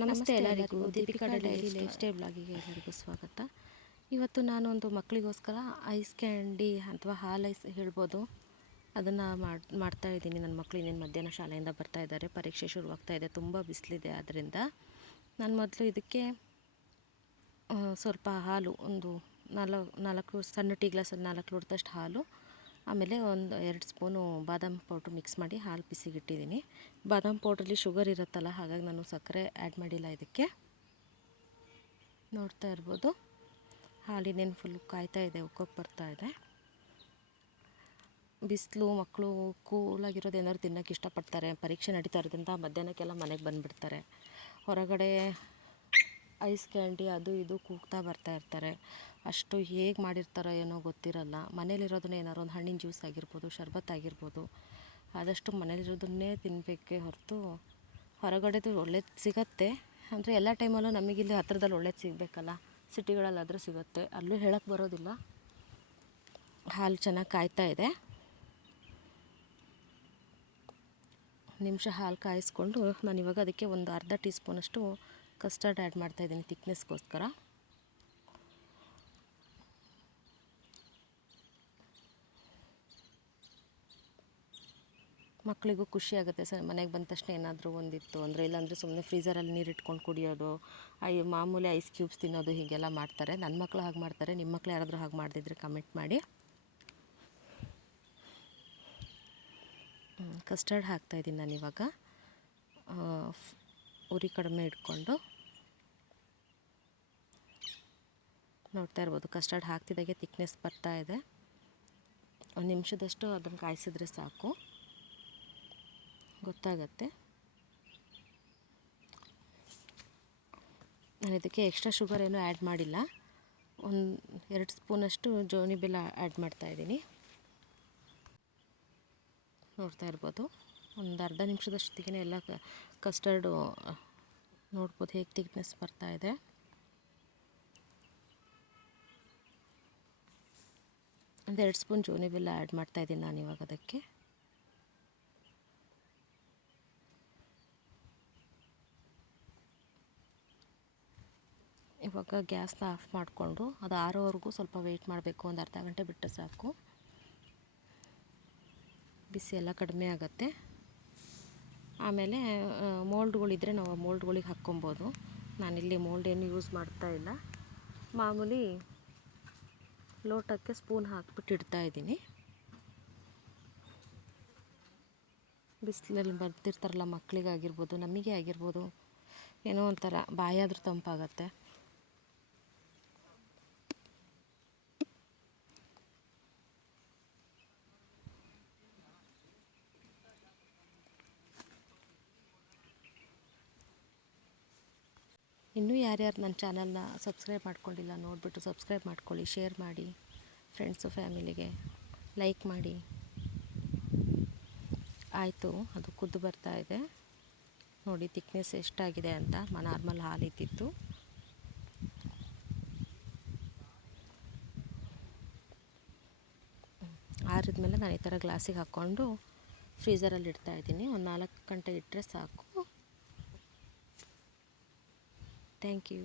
ನಮಸ್ತೆ ಎಲ್ಲರಿಗೂ, Deepika daily life style ಬ್ಲಾಗಿಗೆ ಎಲ್ಲರಿಗೂ ಸ್ವಾಗತ. ಇವತ್ತು ನಾನೊಂದು ಮಕ್ಕಳಿಗೋಸ್ಕರ ಐಸ್ ಕ್ಯಾಂಡಿ ಅಥವಾ ಹಾಲು ಐಸ್ ಹೇಳ್ಬೋದು, ಅದನ್ನು ಮಾಡ್ತಾಯಿದ್ದೀನಿ. ನನ್ನ ಮಕ್ಕಳು ಇನ್ನೇನು ಮಧ್ಯಾಹ್ನ ಶಾಲೆಯಿಂದ ಬರ್ತಾ ಇದ್ದಾರೆ, ಪರೀಕ್ಷೆ ಶುರುವಾಗ್ತಾ ಇದೆ, ತುಂಬ ಬಿಸಿಲಿದೆ. ಆದ್ದರಿಂದ ನಾನು ಮೊದಲು ಇದಕ್ಕೆ ಸ್ವಲ್ಪ ಹಾಲು, ಒಂದು ನಾಲ್ಕು ಸಣ್ಣ ಟೀ ಗ್ಲಾಸಲ್ಲಿ 4 ಲೋಟದಷ್ಟು ಹಾಲು, ಆಮೇಲೆ ಒಂದು 2 ಸ್ಪೂನು ಬಾದಾಮಿ ಪೌಡ್ರ್ ಮಿಕ್ಸ್ ಮಾಡಿ ಹಾಲು ಬಿಸಿಗಿಟ್ಟಿದ್ದೀನಿ. ಬಾದಾಮಿ ಪೌಡ್ರಲ್ಲಿ ಶುಗರ್ ಇರುತ್ತಲ್ಲ, ಹಾಗಾಗಿ ನಾನು ಸಕ್ಕರೆ ಆ್ಯಡ್ ಮಾಡಿಲ್ಲ ಇದಕ್ಕೆ. ನೋಡ್ತಾ ಇರ್ಬೋದು, ಹಾಲಿನೇನು ಫುಲ್ಲು ಕಾಯ್ತಾ ಇದೆ, ಉಕ್ಕೋಗಿ ಬರ್ತಾ ಇದೆ. ಬಿಸಿಲು, ಮಕ್ಕಳು ಕೂಲಾಗಿರೋದು ಏನಾದ್ರು ತಿನ್ನೋಕ್ಕೆ ಇಷ್ಟಪಡ್ತಾರೆ. ಪರೀಕ್ಷೆ ನಡೀತಾ ಇರೋದ್ರಿಂದ ಮಧ್ಯಾಹ್ನಕ್ಕೆಲ್ಲ ಮನೆಗೆ ಬಂದುಬಿಡ್ತಾರೆ. ಹೊರಗಡೆ ಐಸ್ ಕ್ಯಾಂಡಿ ಅದು ಇದು ಕೂಗ್ತಾ ಬರ್ತಾ ಇರ್ತಾರೆ. ಅಷ್ಟು ಹೇಗೆ ಮಾಡಿರ್ತಾರೋ ಏನೋ ಗೊತ್ತಿರಲ್ಲ. ಮನೇಲಿರೋದನ್ನೇ ಏನಾದ್ರು ಒಂದು ಹಣ್ಣಿನ ಜ್ಯೂಸ್ ಆಗಿರ್ಬೋದು, ಶರ್ಬತ್ ಆಗಿರ್ಬೋದು, ಆದಷ್ಟು ಮನೇಲಿರೋದನ್ನೇ ತಿನ್ನಬೇಕೇ ಹೊರತು ಹೊರಗಡೆದು ಒಳ್ಳೇದು ಸಿಗತ್ತೆ. ಅಂದರೆ ಎಲ್ಲ ಟೈಮಲ್ಲೂ ನಮಗಿಲ್ಲಿ ಹತ್ರದಲ್ಲಿ ಒಳ್ಳೇದು ಸಿಗಬೇಕಲ್ಲ, ಸಿಟಿಗಳಲ್ಲಾದರೆ ಸಿಗುತ್ತೆ, ಅಲ್ಲೂ ಹೇಳಕ್ಕೆ ಬರೋದಿಲ್ಲ. ಹಾಲು ಚೆನ್ನಾಗಿ ಕಾಯ್ತಾ ಇದೆ. ನಿಮಿಷ ಹಾಲು ಕಾಯಿಸ್ಕೊಂಡು ನಾನು ಇವಾಗ ಅದಕ್ಕೆ ಒಂದು ಅರ್ಧ ಟೀ ಸ್ಪೂನಷ್ಟು ಕಸ್ಟರ್ಡ್ ಆ್ಯಡ್ ಮಾಡ್ತಾಯಿದ್ದೀನಿ ತಿಕ್ನೆಸ್ಗೋಸ್ಕರ. ಮಕ್ಕಳಿಗೂ ಖುಷಿ ಆಗುತ್ತೆ ಸರ್, ಮನೆಗೆ ಬಂದ ತಕ್ಷಣ ಏನಾದರೂ ಒಂದಿತ್ತು ಅಂದರೆ, ಇಲ್ಲಾಂದರೆ ಸುಮ್ಮನೆ ಫ್ರೀಝರಲ್ಲಿ ನೀರು ಇಟ್ಕೊಂಡು ಕುಡಿಯೋದು, ಮಾಮೂಲಿ ಐಸ್ ಕ್ಯೂಬ್ಸ್ ತಿನ್ನೋದು, ಹೀಗೆಲ್ಲ ಮಾಡ್ತಾರೆ. ನನ್ನ ಮಕ್ಕಳು ಹಾಗೆ ಮಾಡ್ತಾರೆ. ನಿಮ್ಮ ಮಕ್ಕಳು ಯಾರಾದರೂ ಹಾಗೆ ಮಾಡ್ತಿದ್ರೆ ಕಮೆಂಟ್ ಮಾಡಿ. ಕಸ್ಟರ್ಡ್ ಹಾಕ್ತಾಯಿದ್ದೀನಿ ನಾನು ಇವಾಗ. ಉರಿ ಕಡಿಮೆ ಇಟ್ಕೊಂಡು ನೋಡ್ತಾ ಇರ್ಬೋದು, ಕಸ್ಟರ್ಡ್ ಹಾಕ್ತಿದ್ದಾಗೆ ತಿಕ್ನೆಸ್ ಬರ್ತಾ ಇದೆ. ಒಂದು ನಿಮಿಷದಷ್ಟು ಅದನ್ನು ಕಾಯಿಸಿದ್ರೆ ಸಾಕು, ಗೊತ್ತಾಗತ್ತೆ. ನಾನು ಇದಕ್ಕೆ ಎಕ್ಸ್ಟ್ರಾ ಶುಗರ್ ಏನೂ ಆ್ಯಡ್ ಮಾಡಿಲ್ಲ. ಒಂದು 2 ಸ್ಪೂನಷ್ಟು ಜೋನಿ ಬೆಲ್ಲ ಆ್ಯಡ್ ಮಾಡ್ತಾಯಿದ್ದೀನಿ. ನೋಡ್ತಾ ಇರ್ಬೋದು, ಒಂದು ಅರ್ಧ ನಿಮಿಷದಷ್ಟೊತ್ತಿಗೆ ಎಲ್ಲ ಕಸ್ಟರ್ಡು ನೋಡ್ಬೋದು ಹೇಗೆ ತಿಕ್ನೆಸ್ ಬರ್ತಾ ಇದೆ. ಒಂದು 2 ಸ್ಪೂನ್ ಜೋನಿ ಬೆಲ್ಲ ಆ್ಯಡ್ ಮಾಡ್ತಾಯಿದ್ದೀನಿ ನಾನು ಇವಾಗ ಅದಕ್ಕೆ. ಇವಾಗ ಗ್ಯಾಸ್ನ ಆಫ್ ಮಾಡಿಕೊಂಡು ಅದು ಆರೋವರೆಗೂ ಸ್ವಲ್ಪ ವೆಯ್ಟ್ ಮಾಡಬೇಕು. ಒಂದು ಅರ್ಧ ಗಂಟೆ ಬಿಟ್ಟು ಸಾಕು, ಬಿಸಿ ಎಲ್ಲ ಕಡಿಮೆ ಆಗುತ್ತೆ. ಆಮೇಲೆ ಮೋಲ್ಡ್ಗಳಿದ್ದರೆ ನಾವು ಮೋಲ್ಡ್ಗಳಿಗೆ ಹಾಕ್ಕೊಬೋದು. ನಾನಿಲ್ಲಿ ಮೋಲ್ಡ್ ಏನು ಯೂಸ್ ಮಾಡ್ತಾ ಇಲ್ಲ, ಮಾಮೂಲಿ ಲೋಟಕ್ಕೆ ಸ್ಪೂನ್ ಹಾಕ್ಬಿಟ್ಟು ಇಡ್ತಾಯಿದ್ದೀನಿ. ಬಿಸಿಲಲ್ಲಿ ಬರ್ತಿರ್ತಾರಲ್ಲ, ಮಕ್ಕಳಿಗಾಗಿರ್ಬೋದು, ನಮಗೆ ಆಗಿರ್ಬೋದು, ಏನೋ ಒಂಥರ ಬಾಯಾದರೂ ತಂಪಾಗತ್ತೆ. ಇನ್ನೂ ಯಾರ್ಯಾರು ನನ್ನ ಚಾನಲ್ನ ಸಬ್ಸ್ಕ್ರೈಬ್ ಮಾಡ್ಕೊಂಡಿಲ್ಲ ನೋಡಿಬಿಟ್ಟು ಸಬ್ಸ್ಕ್ರೈಬ್ ಮಾಡ್ಕೊಳ್ಳಿ, ಶೇರ್ ಮಾಡಿ, ಫ್ರೆಂಡ್ಸು ಫ್ಯಾಮಿಲಿಗೆ ಲೈಕ್ ಮಾಡಿ. ಆಯಿತು, ಅದು ಕುದ್ದು ಬರ್ತಾ ಇದೆ ನೋಡಿ, ತಿಕ್ನೆಸ್ ಎಷ್ಟಾಗಿದೆ ಅಂತ. ನಾರ್ಮಲ್ ಹಾಲು ಇದ್ದಿತ್ತು. ಆರಿದ್ಮೇಲೆ ನಾನು ಈ ಥರ ಗ್ಲಾಸಿಗೆ ಹಾಕ್ಕೊಂಡು ಫ್ರೀಝರಲ್ಲಿ ಇಡ್ತಾಯಿದ್ದೀನಿ. ಒಂದು 4 ಗಂಟೆ ಇಟ್ಟರೆ ಸಾಕು. Thank you.